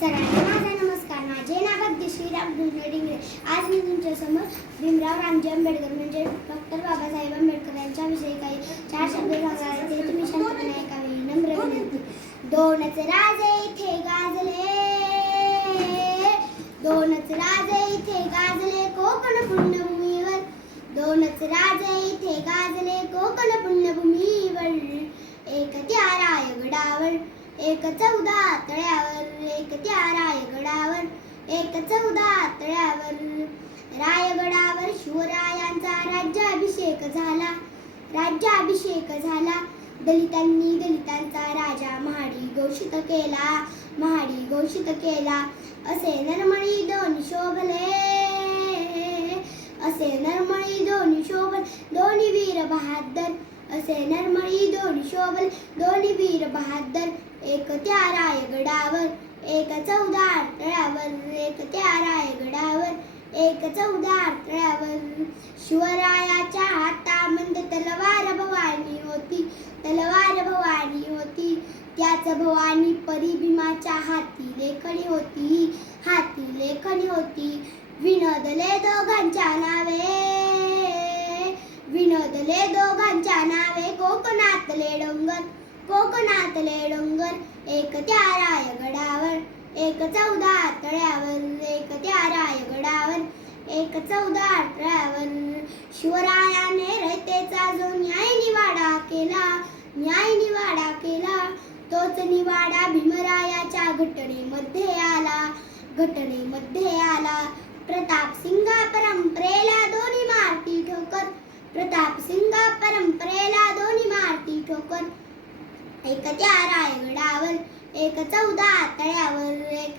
सरांना माझा नमस्कार. माझे नाव अगदी श्रीराम कृष्ण डिंगरे आज मी तुमच्यासमोर भीमराव रामजी आंबेडकर म्हणजे डॉक्टर बाबासाहेब आंबेडकर यांच्याविषयी काही चार शब्द सांगणार ते तुम्ही शांतपणे ऐकावे. नम्र विनंती. दोनच राजे इथे गाजले. दोनच राजे इथे गाजले कोकण पुण्यभूमीवर. दोनच राजे इथे गाजले कोकण पुण्यभूमीवर. एक त्या रायगडावर एक चौदा तळ्या त्या रायगडावर एक चौदा आतळ्यावर रायगडावर शिवरायांचा राज्याभिषेक झाला. राज्याभिषेक झाला. दलितांनी दलितांचा राजा महाडी घोषित केला. महाडी घोषित केला. असे नरमणी दोन शोभले. असे नरमणी दोन शोभल. दोन्ही वीर बहादर. असे नरमळी दोन शोभल. दोन्ही वीर बहादर. एक त्या रायगडावर. एक चौदार तळ्यावर एक त्या रायगडावर एक चौदार तळ्यावर. शिवरायाच्या हातामध्ये तलवार भवानी होती तलवार भवानी होती. त्याच भवानी परिभीमाच्या हाती लेखणी होती हाती लेखणी होती. विनोदले दोघांच्या नावे विनोदले दोघांच्या नावे. कोकणातले डोंगर कोकणातले डोंगर एक त्या रायगडावर. एक चौदा तळ्यावर एक त्या रायगडावर एक चौदा तळ्यावर शिवरायाने रयतेचा जो न्याय निवाडा केला न्याय निवाडा केला तोच निवाडा भीमरायाच्या घटनेमध्ये आला घटनेमध्ये आला. प्रताप सिंगा परंपरेला दोन्ही मारती ठोकर प्रताप सिंगा परंपरेला दोन्ही मारती ठोकर ऐकत्या रायगडावर एक चौदा आतळ्यावर एक